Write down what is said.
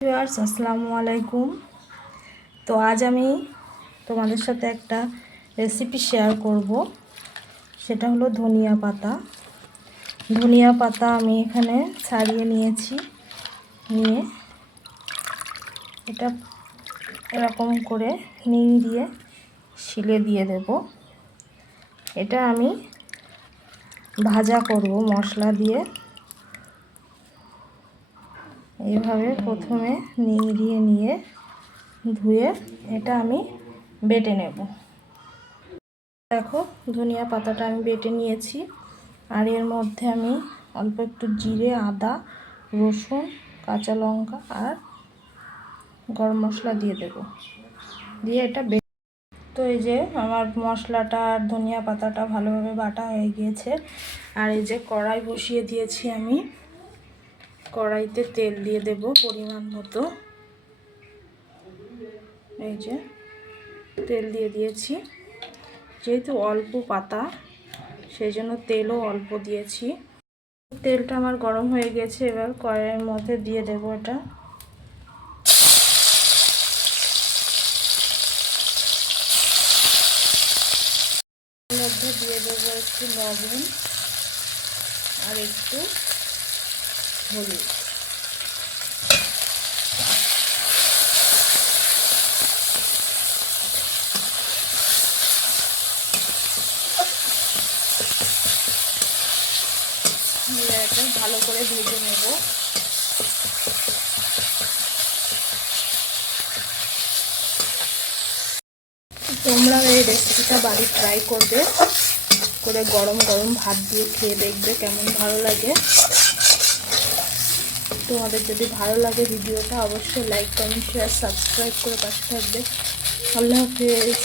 Viewers, আসসালামু আলাইকুম। তো আজ আমি তোমাদের সাথে একটা রেসিপি শেয়ার করব। সেটা হলো ধনিয়া পাতা। ধনিয়া পাতা আমি এখানে ছাড়িয়ে নিয়েছি। নিয়ে এটা এরকম করে নিম দিয়ে শিলে দিয়ে দেব। এটা আমি ভাজা করব মশলা দিয়ে। এইভাবে প্রথমে নিংড়িয়ে নিয়ে ধুয়ে এটা আমি বেটে নেব। দেখো, ধনিয়া পাতাটা আমি বেটে নিয়েছি। আর এর মধ্যে আমি অল্প একটু জিরে, আদা, রসুন, কাঁচা লঙ্কা আর গরম মশলা দিয়ে দেব। দিয়ে এটা তো এই যে আমার মশলাটা আর ধনিয়া পাতাটা ভালোভাবে বাটা হয়ে গিয়েছে। আর এই যে কড়াই বসিয়ে দিয়েছি আমি। কড়াইতে তেল দিয়ে দেব পরিমাণ মতো। এই যে, তেল দিয়ে দিয়েছি। যেহেতু অল্প পাতা, সেই জন্য তেলও অল্প দিয়েছি। তেলটা আমার গরম হয়ে গেছে, এবার কড়াইয়ের মধ্যে দিয়ে দেব এটা। মধ্যে দিয়ে দেবো একটু লবণ আর একটু হলুদ ভালো করে ভেজে নেব তোমরা এই রেসিপিটা বাড়ি ট্রাই করবে। করে গরম গরম ভাত দিয়ে খেয়ে দেখবে কেমন ভালো লাগে। তোমাদের যদি ভালো লাগে ভিডিওটা, অবশ্যই লাইক কমেন্ট শেয়ার সাবস্ক্রাইব করে পাশে থাকবে। আল্লাহ হাফেজ।